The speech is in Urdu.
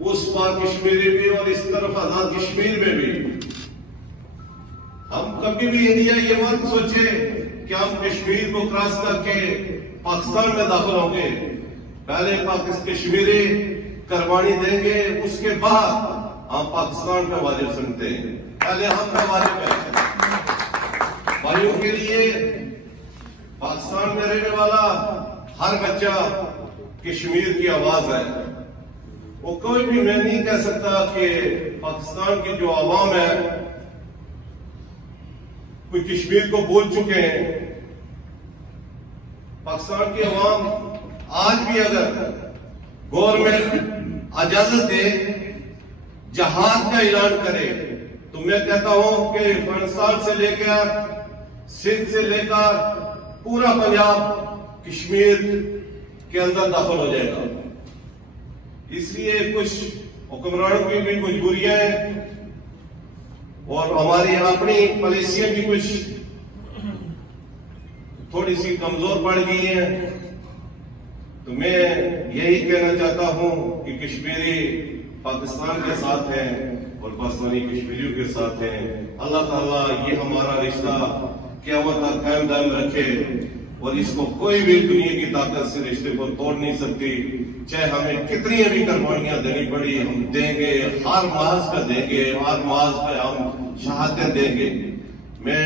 اس پار کشمیری بھی اور اس طرف آزاد کشمیر میں بھی. ہم کبھی بھی یہ مت سوچے کہ ہم کشمیر کو کراس کر کے پاکستان میں داخل ہوں گے. پہلے کشمیری قربانی دیں گے، اس کے بعد ہم پاکستان کا واجب سنتے ہیں. پہلے ہم کا واجب ہے. بھائیوں کے لیے پاکستان میں رہنے والا ہر بچہ کشمیر کی آواز ہے. وہ کوئی بھی میں نہیں کہہ سکتا کہ پاکستان کی جو عوام ہے کوئی کشمیر کو بھول چکے ہیں. پاکستان کی عوام آج بھی اگر گورنمنٹ اجازت دے، جہاد کا اعلان کرے، تو میں کہتا ہوں کہ افغانستان سے لے کر سندھ سے لے کر پورا پنجاب کشمیر کے اندر داخل ہو جائے گا. اس لیے کچھ حکمرانوں کی بھی مجبوریاں ہیں اور ہماری اپنی پالیسیاں بھی کچھ تھوڑی سی کمزور پڑ گئی ہیں. تو میں یہی کہنا چاہتا ہوں کہ کشمیری پاکستان کے ساتھ ہیں اور پاکستانی کشمیریوں کے ساتھ ہیں. اللہ تعالیٰ یہ ہمارا رشتہ قیامت تک قائم دائم رکھے اور اس کو کوئی بھی دنیا کی طاقت سے رشتے کو توڑ نہیں سکتی. چاہے ہمیں کتنی بھی قربانیاں دینی پڑی ہم دیں گے، ہر محاذ پہ دیں گے، ہر محاذ پہ ہم شہادت دیں گے. میں